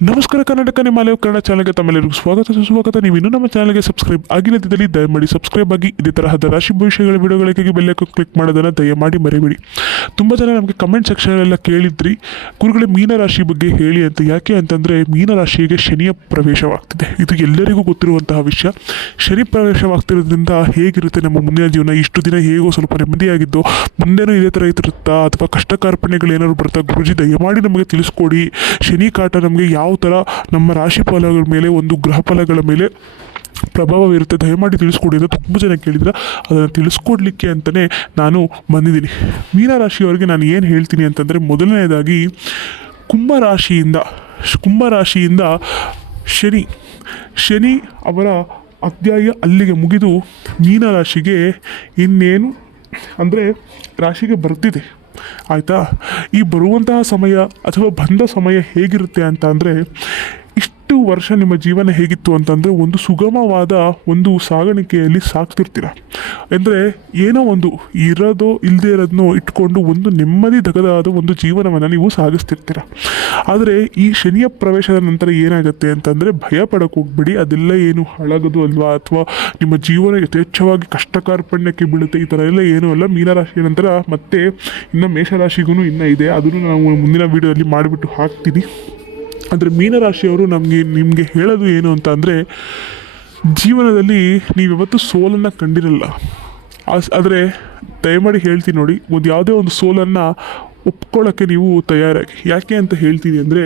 ನಮಸ್ಕಾರ ಕರ್ನಾಟಕ ನಿಮ್ಮಾಲಯ ಕನ್ನಡ ಚಾನಲ್ಗೆ ತಮ್ಮೆಲ್ಲರಿಗೂ ಸ್ವಾಗತ ಸುಸ್ವಾಗತ. ನೀವು ಇನ್ನೂ ನಮ್ಮ ಚಾನಲ್ಗೆ ಸಬ್ಸ್ಕ್ರೈಬ್ ಆಗಿಲ್ಲದಿದ್ದಲ್ಲಿ ದಯಮಾಡಿ ಸಬ್ಸ್ಕ್ರೈಬ್ ಆಗಿ. ಇದೇ ತರಹದ ರಾಶಿ ಭವಿಷ್ಯಗಳ ವಿಡಿಯೋಗಳಿಗಾಗಿ ಬೆಲ್ಲೈಕಾನ್ ಕ್ಲಿಕ್ ಮಾಡೋದನ್ನು ದಯಮಾಡಿ ಮರಿಬೇಡಿ. ತುಂಬ ಜನ ನಮಗೆ ಕಮೆಂಟ್ ಸೆಕ್ಷನಲ್ಲೆಲ್ಲ ಕೇಳಿದ್ರಿ, ಗುರುಗಳೇ ಮೀನರಾಶಿ ಬಗ್ಗೆ ಹೇಳಿ ಅಂತ. ಯಾಕೆ ಅಂತಂದರೆ ಮೀನರಾಶಿಗೆ ಶನಿಯ ಪ್ರವೇಶವಾಗ್ತಿದೆ. ಇದು ಎಲ್ಲರಿಗೂ ಗೊತ್ತಿರುವಂತಹ ವಿಷಯ. ಶನಿ ಪ್ರವೇಶವಾಗ್ತಿರೋದ್ರಿಂದ ಹೇಗಿರುತ್ತೆ ನಮ್ಮ ಮುಂದಿನ ಜೀವನ, ಇಷ್ಟು ದಿನ ಹೇಗೋ ಸ್ವಲ್ಪ ನೆಮ್ಮದಿಯಾಗಿದ್ದು ಮುಂದೆನೂ ಇದೇ ಥರ ಇರುತ್ತಾ ಅಥವಾ ಕಷ್ಟ ಕಾರ್ಪಣ್ಯಗಳು ಏನಾದ್ರು ಬರ್ತಾ, ಗುರುಜಿ ದಯಮಾಡಿ ನಮಗೆ ತಿಳಿಸ್ಕೊಡಿ. ಶನಿ ಕಾಟ ನಮಗೆ ಯಾವ ಥರ ನಮ್ಮ ರಾಶಿ ಫಲಗಳ ಮೇಲೆ, ಒಂದು ಗ್ರಹ ಫಲಗಳ ಮೇಲೆ ಪ್ರಭಾವವಿರುತ್ತೆ, ದಯಮಾಡಿ ತಿಳಿಸ್ಕೊಡಿ ಅಂತ ತುಂಬ ಜನ ಕೇಳಿದ್ರೆ ಅದನ್ನು ತಿಳಿಸ್ಕೊಡ್ಲಿಕ್ಕೆ ಅಂತಲೇ ನಾನು ಬಂದಿದ್ದೀನಿ. ಮೀನರಾಶಿಯವರಿಗೆ ನಾನು ಏನು ಹೇಳ್ತೀನಿ ಅಂತಂದರೆ, ಮೊದಲನೇದಾಗಿ ಕುಂಭರಾಶಿಯಿಂದ ಶನಿ ಅವರ ಅಧ್ಯಾಯ ಅಲ್ಲಿಗೆ ಮುಗಿದು ಮೀನರಾಶಿಗೆ ಇನ್ನೇನು ಅಂದರೆ ರಾಶಿಗೆ ಬರ್ತಿದೆ. ಆಯಿತಾ? ಈ ಬರುವಂತಹ ಸಮಯ ಅಥವಾ ಬಂದ ಸಮಯ ಹೇಗಿರುತ್ತೆ ಅಂತ ಅಂದರೆ, ಇಷ್ಟು ವರ್ಷ ನಿಮ್ಮ ಜೀವನ ಹೇಗಿತ್ತು ಅಂತಂದರೆ ಒಂದು ಸುಗಮವಾದ ಒಂದು ಸಾಗಾಣಿಕೆಯಲ್ಲಿ ಸಾಕ್ತಿರ್ತೀರ. ಅಂದರೆ ಏನೋ ಒಂದು ಇರೋದೋ ಇಲ್ಲದೇ ಇರೋದನ್ನೋ ಇಟ್ಕೊಂಡು ಒಂದು ನೆಮ್ಮದಿ ದಗದಾದ ಒಂದು ಜೀವನವನ್ನು ನೀವು ಸಾಗಿಸ್ತಿರ್ತೀರ. ಆದರೆ ಈ ಶನಿಯ ಪ್ರವೇಶದ ನಂತರ ಏನಾಗುತ್ತೆ ಅಂತಂದರೆ, ಭಯ ಪಡೋಕ್ಕೆ ಹೋಗ್ಬಿಡಿ. ಅದೆಲ್ಲ ಏನು ಹಾಳಾಗೋದು ಅಲ್ವಾ, ಅಥವಾ ನಿಮ್ಮ ಜೀವನ ಯಥೇಚ್ಛವಾಗಿ ಕಷ್ಟ ಕಾರ್ಪಣ್ಯಕ್ಕೆ ಬೀಳುತ್ತೆ, ಈ ಥರ ಎಲ್ಲ ಏನೂ ಅಲ್ಲ. ಮೀನರಾಶಿಯ ನಂತರ ಮತ್ತೆ ಇನ್ನು ಮೇಷರಾಶಿಗೂ ಇನ್ನೂ ಇದೆ, ಅದನ್ನು ನಾವು ಮುಂದಿನ ವೀಡಿಯೋದಲ್ಲಿ ಮಾಡಿಬಿಟ್ಟು ಹಾಕ್ತೀನಿ. ಅಂದರೆ ಮೀನರಾಶಿಯವರು ನಿಮಗೆ ಹೇಳೋದು ಏನು ಅಂತ ಅಂದರೆ, ಜೀವನದಲ್ಲಿ ನೀವ್ಯಾವತ್ತೂ ಸೋಲನ್ನು ಕಂಡಿರಲ್ಲ. ಆದರೆ ದಯಮಾಡಿ ಹೇಳ್ತೀನಿ ನೋಡಿ, ಒಂದು ಯಾವುದೇ ಒಂದು ಸೋಲನ್ನು ಒಪ್ಕೊಳ್ಳೋಕ್ಕೆ ನೀವು ತಯಾರಾಗಿ. ಯಾಕೆ ಅಂತ ಹೇಳ್ತೀನಿ ಅಂದರೆ,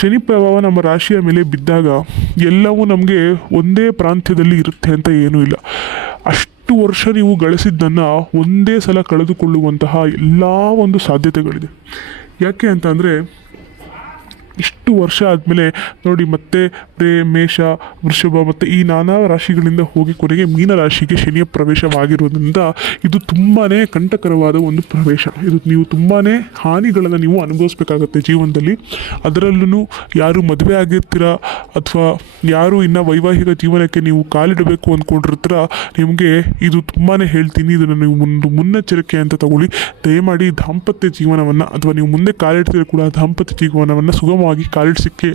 ಶನಿ ಪ್ರಭಾವ ನಮ್ಮ ರಾಶಿಯ ಮೇಲೆ ಬಿದ್ದಾಗ ಎಲ್ಲವೂ ನಮಗೆ ಒಂದೇ ಪ್ರಾಂತ್ಯದಲ್ಲಿ ಇರುತ್ತೆ ಅಂತ ಏನೂ ಇಲ್ಲ. ಅಷ್ಟು ವರ್ಷ ನೀವು ಗಳಿಸಿದ್ದನ್ನು ಒಂದೇ ಸಲ ಕಳೆದುಕೊಳ್ಳುವಂತಹ ಎಲ್ಲ ಒಂದು ಸಾಧ್ಯತೆಗಳಿದೆ. ಯಾಕೆ ಅಂತ ಅಂದರೆ, ಇಷ್ಟು ವರ್ಷ ಆದಮೇಲೆ ನೋಡಿ ಮತ್ತೆ ಮೇಷ, ವೃಷಭ ಮತ್ತು ಈ ನಾನಾ ರಾಶಿಗಳಿಂದ ಹೋಗಿ ಕೊನೆಗೆ ಮೀನರಾಶಿಗೆ ಶನಿಯ ಪ್ರವೇಶವಾಗಿರೋದ್ರಿಂದ ಇದು ತುಂಬಾ ಕಂಟಕರವಾದ ಒಂದು ಪ್ರವೇಶ. ಇದು ನೀವು ತುಂಬಾ ಹಾನಿಗಳನ್ನು ನೀವು ಅನುಭವಿಸ್ಬೇಕಾಗತ್ತೆ ಜೀವನದಲ್ಲಿ. ಅದರಲ್ಲೂ ಯಾರು ಮದುವೆ ಆಗಿರ್ತೀರ ಅಥವಾ ಯಾರು ಇನ್ನು ವೈವಾಹಿಕ ಜೀವನಕ್ಕೆ ನೀವು ಕಾಲಿಡಬೇಕು ಅಂದ್ಕೊಂಡಿರ್ತೀರ, ನಿಮಗೆ ಇದು ತುಂಬಾ ಹೇಳ್ತೀನಿ, ಇದನ್ನು ನೀವು ಮುನ್ನೆಚ್ಚರಿಕೆ ಅಂತ ತಗೊಳ್ಳಿ. ದಯಮಾಡಿ ದಾಂಪತ್ಯ ಜೀವನವನ್ನು ಅಥವಾ ನೀವು ಮುಂದೆ ಕಾಲಿಡ್ತೀರ ಕೂಡ ದಾಂಪತ್ಯ ಜೀವನವನ್ನು ಸುಗಮವಾಗಿ ಕಾಲಿಡಿಸೋಕ್ಕೆ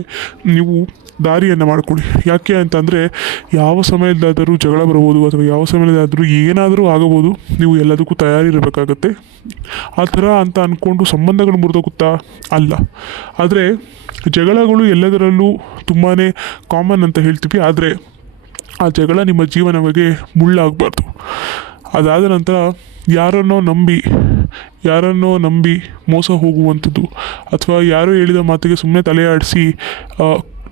ನೀವು ದಾರಿಯನ್ನು ಮಾಡಿಕೊಡಿ. ಯಾಕೆ ಅಂತಂದರೆ, ಯಾವ ಸಮಯದಾದರೂ ಜಗಳ ಬರ್ಬೋದು ಅಥವಾ ಯಾವ ಸಮಯದಾದರೂ ಏನಾದರೂ ಆಗಬಹುದು. ನೀವು ಎಲ್ಲದಕ್ಕೂ ತಯಾರಿರಬೇಕಾಗತ್ತೆ. ಆ ಥರ ಅಂತ ಅಂದ್ಕೊಂಡು ಸಂಬಂಧಗಳು ಮುರಿದೋಗುತ್ತಾ? ಅಲ್ಲ. ಆದರೆ ಜಗಳಗಳು ಎಲ್ಲದರಲ್ಲೂ ತುಂಬಾ ಕಾಮನ್ ಅಂತ ಹೇಳ್ತೀವಿ. ಆದರೆ ಆ ಜಗಳ ನಿಮ್ಮ ಜೀವನಕ್ಕೆ ಮುಳ್ಳಾಗಬಾರ್ದು. ಅದಾದ ನಂತರ ಯಾರನ್ನೋ ನಂಬಿ ಮೋಸ ಹೋಗುವಂಥದ್ದು, ಅಥವಾ ಯಾರೋ ಹೇಳಿದ ಮಾತಿಗೆ ಸುಮ್ಮನೆ ತಲೆ ಆಡಿಸಿ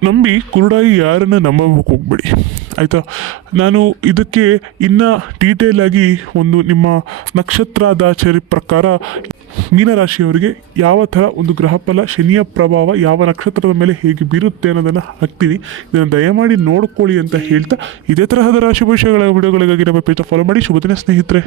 ನಂಬಿ ಕುರುಡಾಗಿ ಯಾರನ್ನು ನಂಬಬೇಕು ಹೋಗ್ಬೇಡಿ. ಆಯಿತಾ? ನಾನು ಇದಕ್ಕೆ ಇನ್ನೂ ಡೀಟೇಲಾಗಿ ಒಂದು ನಿಮ್ಮ ನಕ್ಷತ್ರಾದಾಚರಿ ಪ್ರಕಾರ ಮೀನರಾಶಿಯವರಿಗೆ ಯಾವ ಥರ ಒಂದು ಗ್ರಹಫಲ, ಶನಿಯ ಪ್ರಭಾವ ಯಾವ ನಕ್ಷತ್ರದ ಮೇಲೆ ಹೇಗೆ ಬೀರುತ್ತೆ ಅನ್ನೋದನ್ನು ಹಾಕ್ತೀನಿ. ಇದನ್ನು ದಯಮಾಡಿ ನೋಡ್ಕೊಳ್ಳಿ ಅಂತ ಹೇಳ್ತಾ, ಇದೇ ತರಹದ ರಾಶಿ ಭವಿಷ್ಯಗಳ ವಿಡಿಯೋಗಳಿಗಾಗಿ ನಮ್ಮ ಪೇಜ್ ಫಾಲೋ ಮಾಡಿ. ಶುಭ ದಿನ ಸ್ನೇಹಿತರೆ.